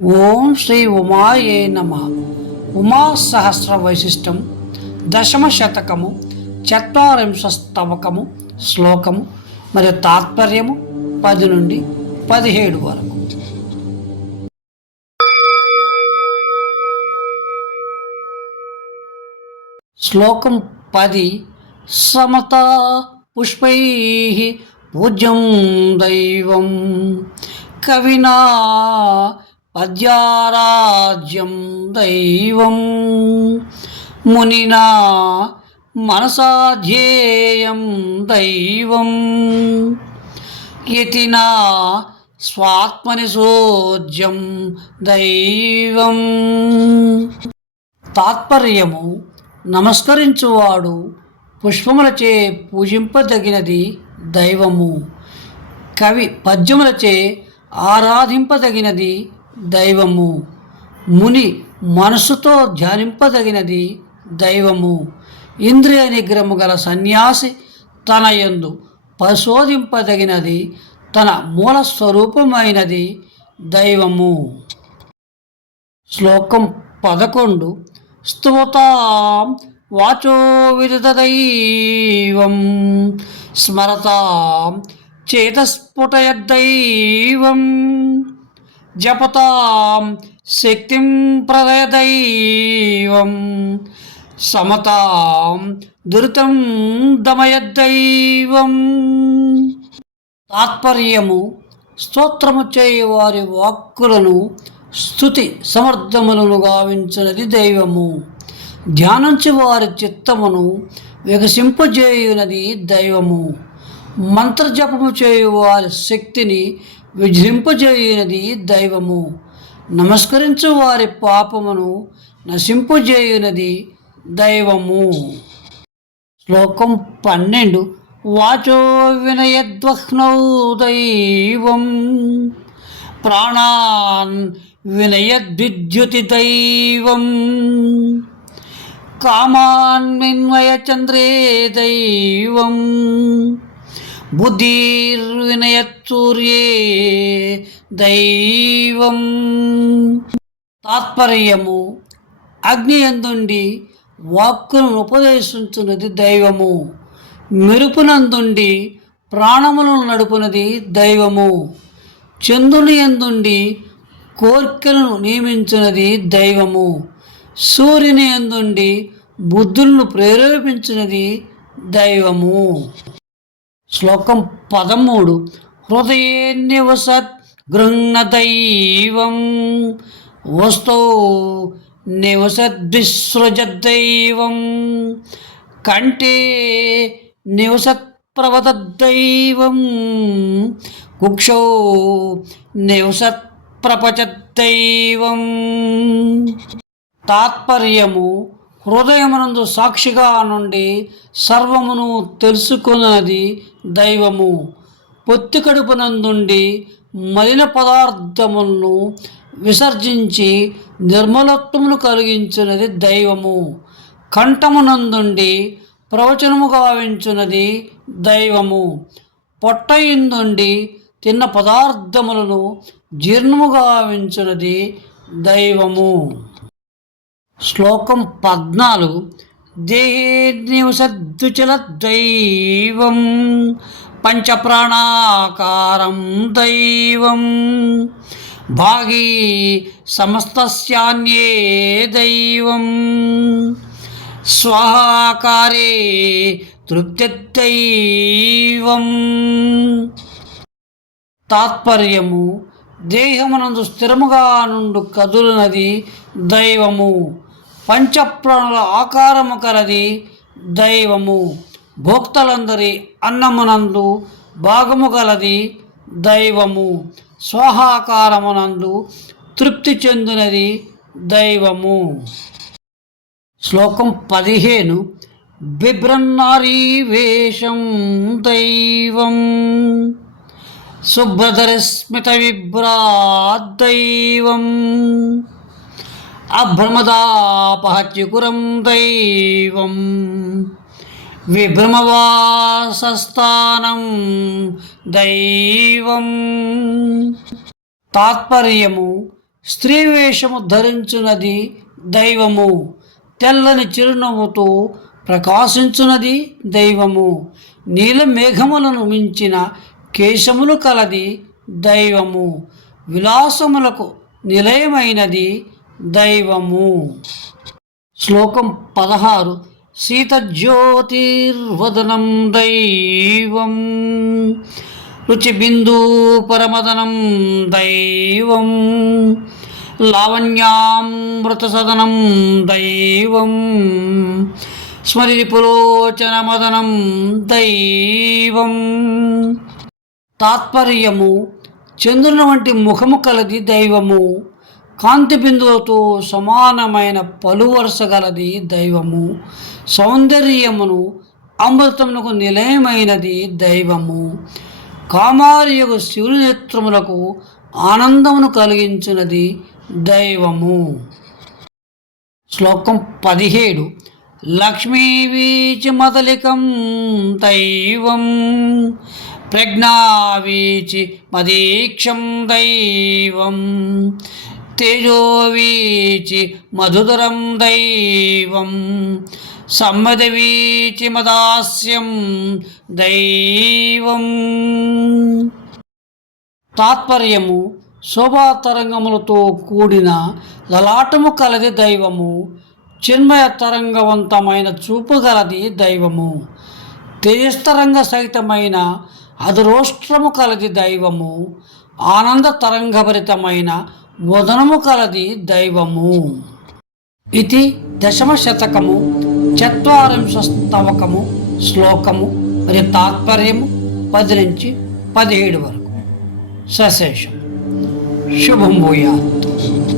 ఓం శ్రీ ఉమాయే నమ. ఉమా సహస్ర వైశిష్టం దశమ శతకము చత్వరింశస్తవకము శ్లోకము మరియు తాత్పర్యము పది నుండి పదిహేడు వరకు. శ్లోకం పది సమత పుష్పై పూజ్యం దైవం కవినా పద్యారాజ్యం దైవం. మునినా మనసాధ్యేయం దైవం. యతినా స్వాత్మని సోజ్యం దైవం. తాత్పర్యము నమస్కరించువాడు పుష్పములచే పూజింపదగినది దైవము. కవి పద్యములచే ఆరాధింపదగినది దైవము. ముని మనసుతో ధ్యానింపదగినది దైవము. ఇంద్రియ నిగ్రహము గల సన్యాసి తన యందు పరిశోధింపదగినది తన మూల స్వరూపమైనది దైవము. శ్లోకం పదకొండు. స్తుతాం వాచో విదితదైవం స్మరతాం చేతస్ఫుటయద్దైవం జపతాం శక్తిం ప్రదయదైవం. సమతాం దురితం దమయద్దైవం. తాత్పర్యము స్తోత్రము చేయు వారి వాక్కులను స్థుతి సమర్థములను గావించినది దైవము. ధ్యానించి వారి చిత్తమును వికసింపజేయునది దైవము. మంత్రజపము చేయు వారి శక్తిని విజృంపజేయునది దైవము. నమస్కరించు వారి పాపమును నశింపజేయునది దైవము. శ్లోకం పన్నెండు. వాచో వినయద్వహ్నౌ దైవం. ప్రాణాన్ వినయద్విద్యుతి దైవం కామాన్విన్వయ చంద్రే దైవం. బుద్ధిర్వినయత్సూర్యే దైవం. తాత్పర్యము అగ్ని ఎందుండి వాక్కును ఉపదేశించున్నది దైవము. మెరుపునందుండి ప్రాణములను నడుపునది దైవము. చంద్రుని ఎందుండి కోర్కెలను నియమించినది దైవము. సూర్యుని ఎందుండి బుద్ధులను ప్రేరేపించినది దైవము. శ్లోకం పదమూడు. హృదయేన్యవసత్ గృహ్ణ దైవం వస్తో నివసద్విసృజద్దైవం. కంఠే నివసత్ప్రవదద్దైవం. కుక్షో నివసత్ ప్రపచద్దైవం తాత్పర్యము హృదయమునందు సాక్షిగా నుండి సర్వమును తెలుసుకున్నది దైవము. పొత్తి కడుపునందుండి మలిన పదార్థములను విసర్జించి నిర్మలత్వమును కలిగించినది దైవము. కంఠమునందుండి ప్రవచనము గావించున్నది దైవము. పొట్ట ఇందుండి తిన్న పదార్థములను జీర్ణము గావించున్నది దైవము. శ్లోకం పద్నాలుగు. దేహేన్యవసద్దుచల దైవం పంచప్రాణాకారం దైవం. భాగీ సమస్తస్యాన్యే దైవం. స్వాహాకారే తృప్తిదైవం తాత్పర్యము దేహమునందు స్థిరముగా నుండు కదులునది దైవము. పంచప్రాణుల ఆకారము కలది దైవము. భోక్తలందరి అన్నమునందు భాగము గలది దైవము. స్వాహాకారమునందు తృప్తి చెందినది దైవము. శ్లోకం పదిహేను. బిభ్రన్నారీ వేషం దైవం. శుభ్రధరస్మిత విభ్రాద్దైవం అభ్రమదాపహత్యుకురం దైవం. విభ్రమవాసస్థానం దైవం. తాత్పర్యము స్త్రీ వేషము ధరించున్నది దైవము. తెల్లని చిరునవ్వుతో ప్రకాశించున్నది దైవము. నీల మేఘములను మించిన కేశములు కలది దైవము. విలాసములకు నిలయమైనది దైవము. శ్లోకం పదహారు. సీత జ్యోతిర్వదనం దైవం. రుచిబిందు పరమదనం దైవం. లావణ్యామృతసదనం దైవం. స్మరి పులోచనమదనం దైవం. తాత్పర్యము చంద్రుని వంటి ముఖము కలది దైవము. కాంతి బిందువుతో సమానమైన పలువరుస గలది దైవము. సౌందర్యమును అమృతమునకు నిలయమైనది దైవము. కామారియకు శివుని నేత్రములకు ఆనందమును కలిగించినది దైవము. శ్లోకం పదిహేడు. లక్ష్మీ వీచి మదలికం దైవం. ప్రజ్ఞావీచి మదీక్షం దైవం. తేజోవీచి మధుదరం దైవం సమ్మదవీచి మదాస్యం దైవం తాత్పర్యము శోభాతరంగములతో కూడిన లలాటము కలది దైవము చిన్మయ తరంగవంతమైన చూపు గలది దైవము తేజస్తరంగ సహితమైన అధరోష్ట్రము కలది దైవము ఆనంద తరంగభరితమైన వదనము కలది దైవము. ఇది దశమ శతకము చత్వరింశస్తవకము శ్లోకము మరియు తాత్పర్యము పది నుంచి పదిహేడు వరకు. సశేషం. శుభం భూయాత్.